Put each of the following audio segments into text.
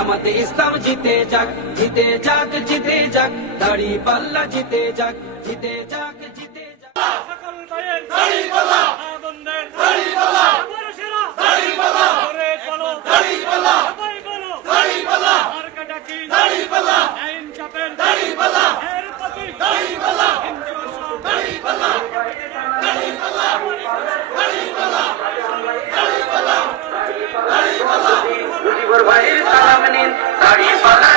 জামাতে ইসলাম জিতে যাক, জিতে যাক, জিতে যাক, দাড়ি পাল্লা জিতে যাক, জিতে যাক, জিতে যাক। সকল ভাইয়ের দাড়িপাল্লা, মা বোনদের দাড়িপাল্লা, পুরুষেরা দাড়িপাল্লা, করে বলো দাড়িপাল্লা, সবাই বলো দাড়িপাল্লা, মার্কা ডাকি দাড়িপাল্লা, আইন চাপের দাড়িপাল্লা, এর প্রতি দাড়িপাল্লা, ইনশাআল্লাহ দাড়িপাল্লা, দাড়িপাল্লা, দাড়িপাল্লা, দাড়িপাল্লা, দাড়িপাল্লা। মুজিবুর ভাইয়ের সালাম নিন, দাড়ি পাল্লা।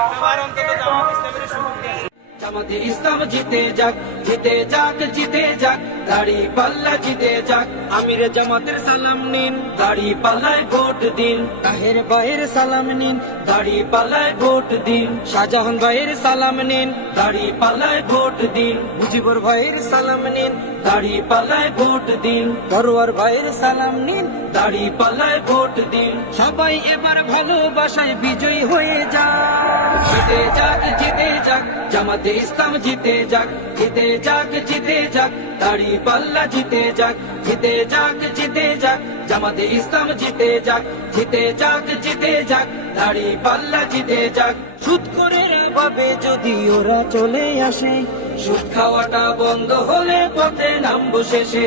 একবার অন্তত জামাত ইসলামের সুযোগ দিন। জামাতে ইসলাম জিতে যাক, জিতে যাক, জিতে যাক, দাড়ি পাল্লা জিতে যাক। আমির জামাতের সালাম নিন, দাড়ি পাল্লায় ভোট দিন। তাহের ভাইয়ের সালাম নিন, দাড়ি পাল্লায় ভোট দিন। শাহজাহান ভাইয়ের সালাম নিন, দাড়ি পাল্লায় ভোট দিন। মুজিবুর ভাইয়ের সালাম নিন, দাড়ি পাল্লায় ভোট দিন। দরওয়ার ভাইয়ের সালাম নিন, দাড়ি পাল্লায় ভোট দিন। সবাই এবার ভালোবাসায় বিজয়ী হয়ে যাক, জিতে যাক, জিতে যাক, জামাতে ইসলাম জিতে যাক, জিতে যাক, জিতে যাক, দাড়ি পাল্লা জিতে যাক, জিতে যাক, জিতে যাক, জামাতে ইসলাম জিতে যাক, জিতে যাক, জিতে যাক, দাড়ি পাল্লা জিতে যাক। সুদ করে ভাবে যদি ওরা চলে আসে, সুদ খাওয়াটা বন্ধ হলে পথে নামবো শেষে।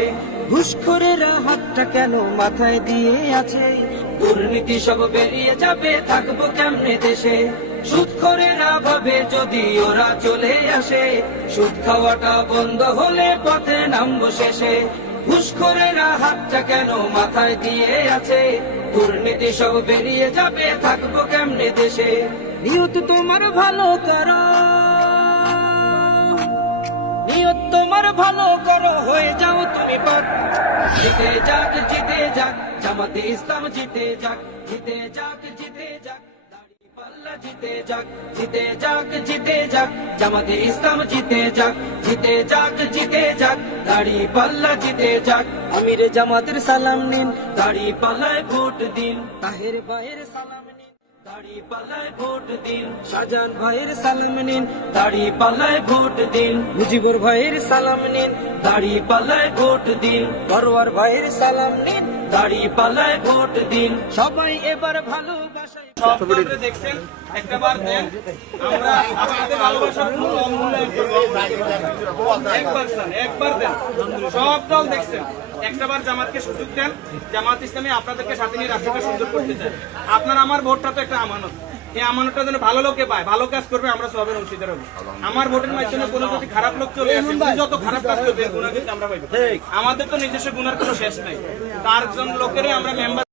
ঘুষখোরেরা হাতটা কেন মাথায় দিয়ে আছে, দুর্নীতি সব বেরিয়ে যাবে, থাকবো কেমনে দেশে। সুদখোরেরা ভাবে যদি ওরা চলে আসে, সুদ খাওয়াটা বন্ধ হলে পথে নামবো শেষে। ঘুষখোরেরা হাতটা কেন মাথায় দিয়ে আছে, দুর্নীতি সব বেরিয়ে যাবে, থাকবো কেমনে দেশে। নিয়ত তোমার ভালো করো, নিয়ত তোমার ভালো করো, হয়ে যাও তুমি পাক। জিতে যাক, জিতে যাক, জামাতে ইসলাম জিতে যাক, জিতে যাক, জিতে যাক, দাড়ি পাল্লা জিতে যাক, জিতে যাক, জিতে যাক, জামাতে ইসলাম জিতে যাক, জিতে যাক, জিতে যাক, দাড়ি পাল্লা জিতে যাক। আমির জামাতের সালাম নিন, দাড়ি পাল্লায় ভোট দিন। তাহের ভাইয়ের সালাম নিন, দাড়ি পাল্লায় ভোট দিন। শাহজাহান ভাইয়ের সালাম নিন, দাড়ি পাল্লায় ভোট দিন। মুজিবুর ভাইয়ের সালাম নিন, দাড়ি পাল্লায় ভোট দিন। দরওয়ার ভাইয়ের সালাম নিন, দাড়ি পাল্লায় ভোট দিন। সবাই এবার ভালোবাসায় সব দলকে দেখছেন, একটাবার দেন, আমরা আপনাদের ভালোবাসার মূল অমূল্যায়ন করব। একবার দেন, সব দল দেখছেন, একটাবার জামাতকে সুযোগ দেন। জামাত ইসলামী আপনাদেরকে সাথে নিয়ে রাষ্ট্রকে সুন্দর করতে চায়। আপনার আমার ভোটটা তো একটা আমানত, এই আমানতটা যেন ভালো লোকে পায়, ভালো কাজ করবে, আমরা সবের অংশীদার হবো। আমার ভোটের মাধ্যমে কোনো যদি খারাপ লোক চলে আসে, যত খারাপ কাজ করবে গুণা কিন্তু আমরা পাইব। আমাদের তো নিজস্ব গুণার কোনো শেষ নাই, 4 জন লোকেরই আমরা মেম্বার